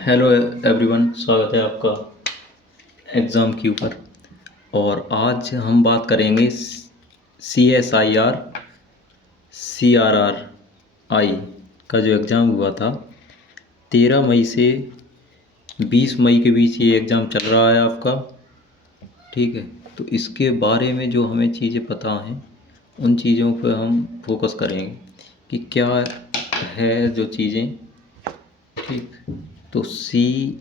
Hello everyone, स्वागत है आपका एग्ज़ाम क्यू पर। और आज हम बात करेंगे CSIR CRRI का जो एग्ज़ाम हुआ था 13 मई से 20 मई के बीच। ये एग्ज़ाम चल रहा है आपका, ठीक है। तो इसके बारे में जो हमें चीज़ें पता हैं उन चीज़ों पर हम फोकस करेंगे कि क्या है जो चीज़ें, ठीक। तो CSIR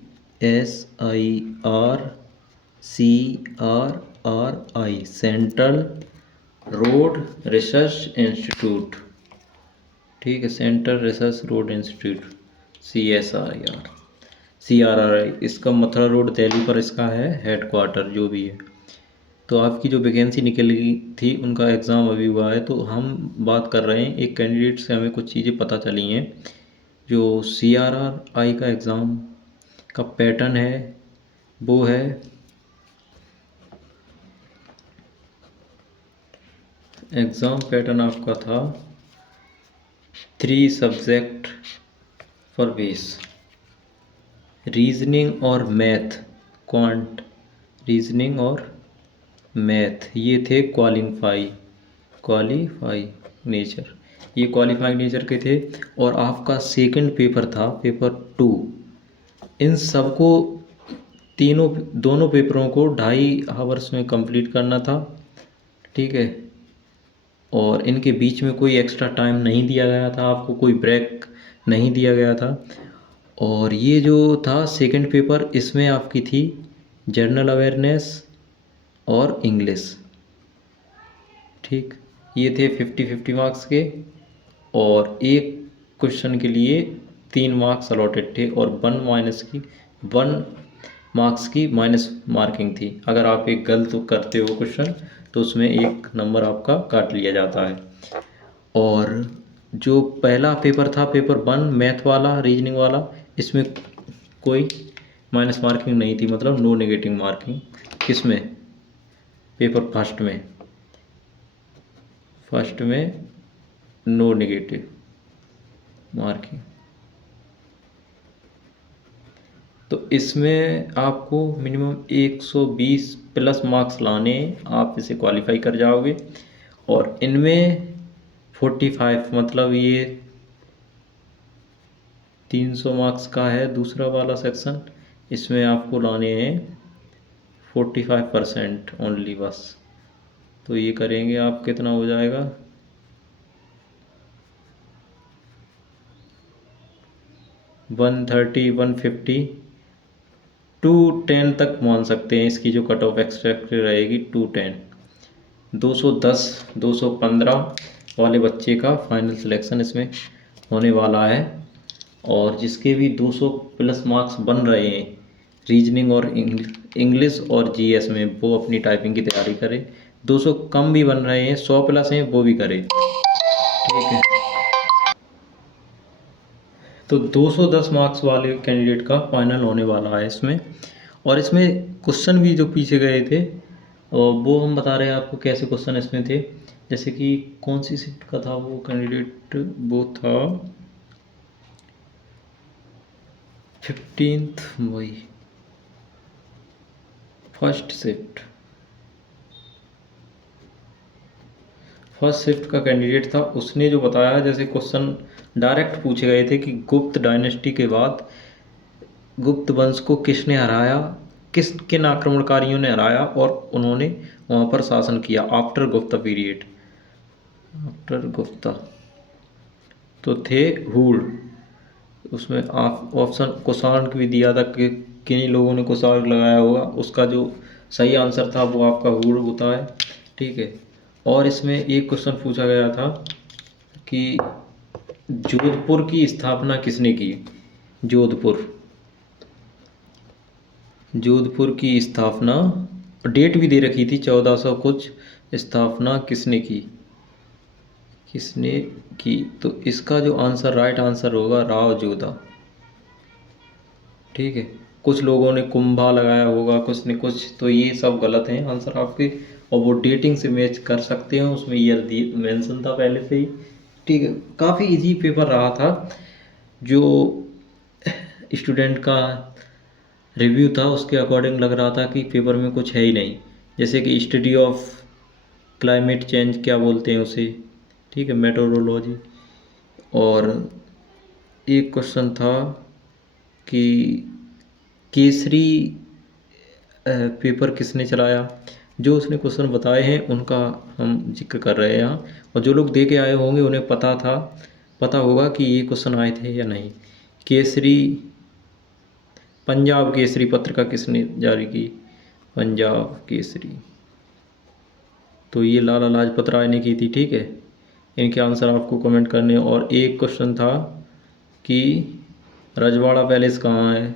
central road research institute, ठीक है। Central research road institute CRRI, इसका मथुरा रोड दिल्ली पर इसका है हेड क्वार्टर जो भी है। तो आपकी जो वैकेंसी निकल गई थी उनका एग्ज़ाम अभी हुआ है। तो हम बात कर रहे हैं, एक कैंडिडेट से हमें कुछ चीज़ें पता चली हैं। जो CRRI का एग्ज़ाम का पैटर्न है वो है एग्ज़ाम पैटर्न आपका था 3 सब्जेक्ट फॉर बेस, रीजनिंग और मैथ, क्वांट रीजनिंग और मैथ, ये थे क्वालीफाई नेचर, ये क्वालीफाई नेचर के थे। और आपका सेकंड पेपर था पेपर 2। इन सबको दोनों पेपरों को 2.5 आवर्स में कंप्लीट करना था, ठीक है। और इनके बीच में कोई एक्स्ट्रा टाइम नहीं दिया गया था, आपको कोई ब्रेक नहीं दिया गया था। और ये जो था सेकंड पेपर, इसमें आपकी थी जनरल अवेयरनेस और इंग्लिश, ठीक। ये थे 50-50 मार्क्स के। और एक क्वेश्चन के लिए 3 मार्क्स अलॉटेड थे और 1 मार्क्स की माइनस मार्किंग थी। अगर आप एक गलत करते हो क्वेश्चन तो उसमें 1 नंबर आपका काट लिया जाता है। और जो पहला पेपर था पेपर 1 मैथ वाला रीजनिंग वाला, इसमें कोई माइनस मार्किंग नहीं थी, मतलब नो नेगेटिव मार्किंग। किसमें? पेपर फर्स्ट में नो नेगेटिव मार्किंग। तो इसमें आपको मिनिमम 120 प्लस मार्क्स लाने, आप इसे क्वालिफाई कर जाओगे। और इनमें 45, मतलब ये 300 मार्क्स का है दूसरा वाला सेक्शन, इसमें आपको लाने हैं 45% ओनली बस। तो ये करेंगे आप, कितना हो जाएगा 130 150 210 तक मान सकते हैं। इसकी जो कट ऑफ एक्सपेक्टेड रहेगी 210, 210 215 वाले बच्चे का फाइनल सिलेक्शन इसमें होने वाला है। और जिसके भी 200 प्लस मार्क्स बन रहे हैं रीजनिंग और इंग्लिश और जीएस में, वो अपनी टाइपिंग की तैयारी करें। 200 कम भी बन रहे हैं, 100 प्लस हैं, वो भी करें, ठीक है। तो 210 मार्क्स वाले कैंडिडेट का फाइनल होने वाला है इसमें। और इसमें क्वेश्चन भी जो पीछे गए थे और वो हम बता रहे हैं आपको कैसे क्वेश्चन इसमें थे। जैसे कि कौन सी शिफ्ट का था वो कैंडिडेट, वो था 15 मई, फर्स्ट शिफ्ट का कैंडिडेट था। उसने जो बताया, जैसे क्वेश्चन डायरेक्ट पूछे गए थे कि गुप्त डायनेस्टी के बाद गुप्त वंश को किसने हराया, किन आक्रमणकारियों ने हराया और उन्होंने वहाँ पर शासन किया after Gupta period. After Gupta तो थे हुल। उसमें आप ऑप्शन कुषाण भी दिया था कि किन्हीं लोगों ने कुषाण लगाया होगा, उसका जो सही आंसर था वो आपका हुल होता है, ठीक है। और इसमें एक क्वेश्चन पूछा गया था कि जोधपुर की स्थापना किसने की। जोधपुर की स्थापना डेट भी दे रखी थी 1400 कुछ, स्थापना किसने की। तो इसका जो आंसर राइट आंसर होगा राव जोधा, ठीक है। कुछ लोगों ने कुंभा लगाया होगा, कुछ ने कुछ, तो ये सब गलत हैं आंसर आपके। और वो डेटिंग से मैच कर सकते हैं, उसमें ईयर मेंशन था पहले से ही, ठीक है। काफ़ी इजी पेपर रहा था। जो स्टूडेंट का रिव्यू था उसके अकॉर्डिंग लग रहा था कि पेपर में कुछ है ही नहीं, जैसे कि स्टडी ऑफ क्लाइमेट चेंज क्या बोलते हैं उसे, ठीक है, मेट्रोलॉजी। और एक क्वेश्चन था कि केसरी पेपर किसने चलाया। जो उसने क्वेश्चन बताए हैं उनका हम जिक्र कर रहे हैं यहाँ, और जो लोग दे के आए होंगे उन्हें पता होगा कि ये क्वेश्चन आए थे या नहीं। केसरी, पंजाब केसरी पत्रिका किसने जारी की, पंजाब केसरी, तो ये लाला लाजपत राय ने की थी, ठीक है। इनके आंसर आपको कमेंट करने। और एक क्वेश्चन था कि रजवाड़ा पैलेस कहाँ है,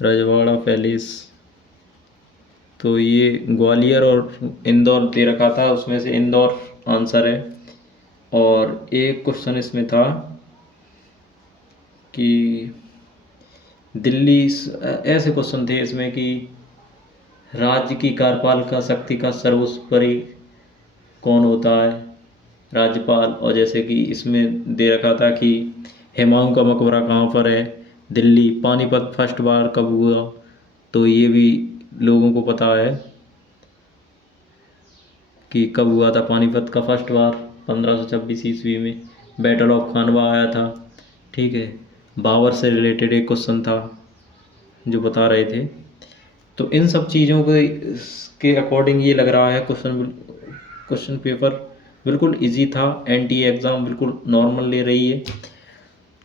रजवाड़ा पैलेस, तो ये ग्वालियर और इंदौर दे रखा था, उसमें से इंदौर आंसर है। और एक क्वेश्चन इसमें था कि दिल्ली, ऐसे क्वेश्चन थे इसमें कि राज्य की कार्यपालिका शक्ति का सर्वोपरि कौन होता है, राज्यपाल। और जैसे कि इसमें दे रखा था कि हुमायूं का मकबरा कहाँ पर है, दिल्ली। पानीपत फर्स्ट बार कब हुआ, तो ये भी लोगों को पता है कि कब हुआ था पानीपत का फर्स्ट बार, 1526 ईस्वी में बैटल ऑफ खानवा आया था, ठीक है। बाबर से रिलेटेड एक क्वेश्चन था जो बता रहे थे। तो इन सब चीज़ों के अकॉर्डिंग ये लग रहा है क्वेश्चन पेपर बिल्कुल इजी था। एनटीए एग्ज़ाम बिल्कुल नॉर्मल ले रही है,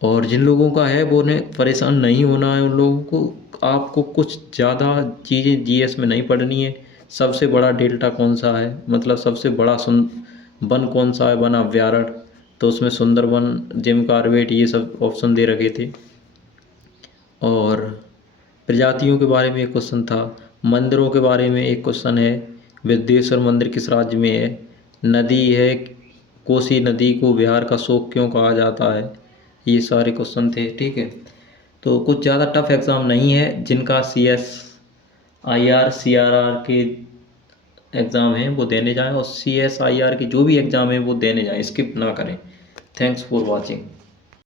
और जिन लोगों का है वो उन्हें परेशान नहीं होना है। उन लोगों को आपको कुछ ज़्यादा चीज़ें जीएस में नहीं पढ़नी है। सबसे बड़ा डेल्टा कौन सा है, मतलब सबसे बड़ा वन कौन सा है, वन अभ्यारण्य, तो उसमें सुंदरबन, जिम कॉर्बेट, ये सब ऑप्शन दे रखे थे। और प्रजातियों के बारे में एक क्वेश्चन था, मंदिरों के बारे में एक क्वेश्चन है, विद्येश्वर मंदिर किस राज्य में है, नदी है, कोसी नदी को बिहार का शोक क्यों कहा जाता है, ये सारे क्वेश्चन थे, ठीक है। तो कुछ ज़्यादा टफ एग्ज़ाम नहीं है, जिनका CS IR CRR के एग्ज़ाम हैं वो देने जाएं, और CS IR के जो भी एग्ज़ाम हैं वो देने जाएं, स्किप ना करें। Thanks for watching.